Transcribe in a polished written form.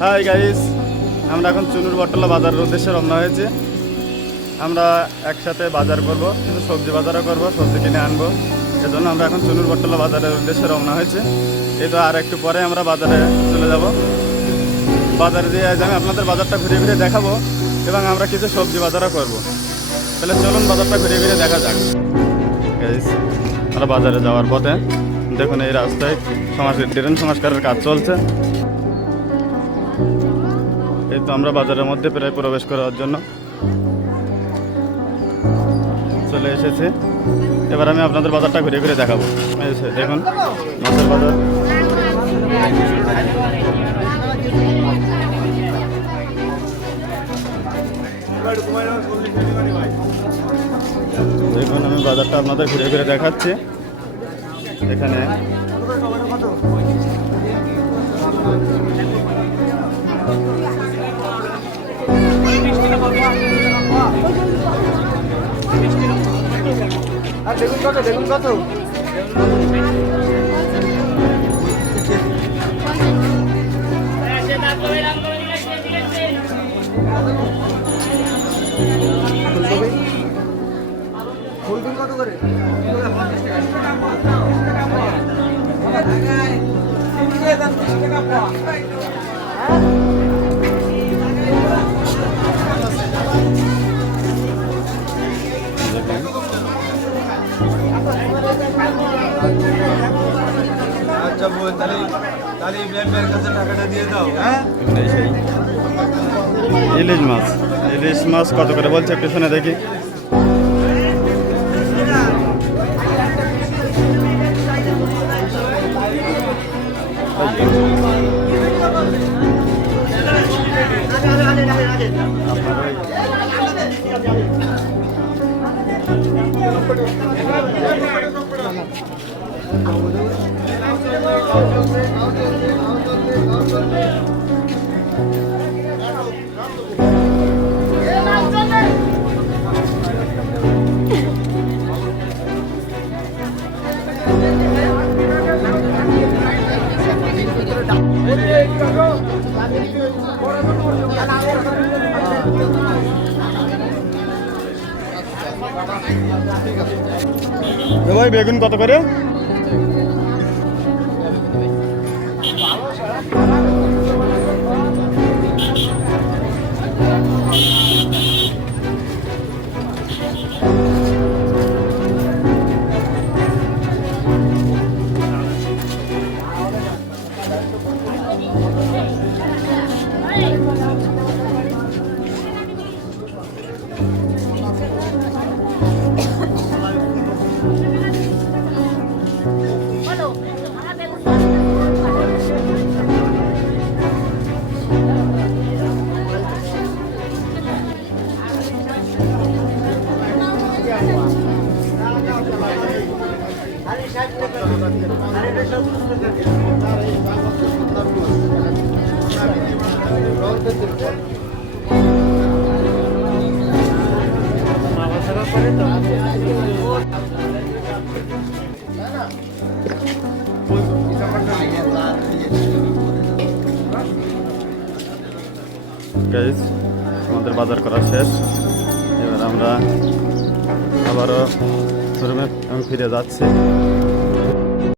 Hi guys, আমরা এখন চুনুর বটতলা বাজারের উদ্দেশ্যে রওনা হয়েছি। আমরা একসাথে বাজার করব, কিন্তু সবজি বাজারও করব, সবজি কিনে আনবো। এজন্য আমরা এখন চুনুর বটতলা বাজারের উদ্দেশ্যে রওনা হয়েছি। এই তো আর একটু পরে আমরা বাজারে চলে যাব। বাজারে দিয়ে আজ আমি আপনাদের বাজারটা ঘুরে ঘুরে দেখাবো এবং আমরা কিছু সবজি বাজারও করব। তাহলে চলুন বাজারটা ঘুরে ঘুরে দেখা যাক। গাইস, আমরা বাজারে যাওয়ার পথে দেখুন এই রাস্তায় ড্রেন সংস্কারের কাজ চলছে। এই তো আমরা বাজারের মধ্যে প্রায় প্রবেশ করার জন্য চলে এসেছি। এবার আমি আপনাদের বাজারটা ঘুরে ঘুরে দেখাবো। দেখুন মাছের বাজার। দেখুন আমি বাজারটা আপনাদের ঘুরে ঘুরে দেখাচ্ছি। এখানে আর দেখুন কত দেখুন কত ফুলকপি কত করে? আচ্ছা বল, তাহলে ইব্রাহিমের কাছে টাকাটা দিয়ে দাও। হ্যাঁ, সেই ইলিশ মাছ কত করে বলছে একটু শুনে দেখি। ভাই বেগুন কত করে? গাইস, আমাদের বাজার করা শেষ। এবার আমরা আবারও শোরুমে আমি ফিরে যাচ্ছি।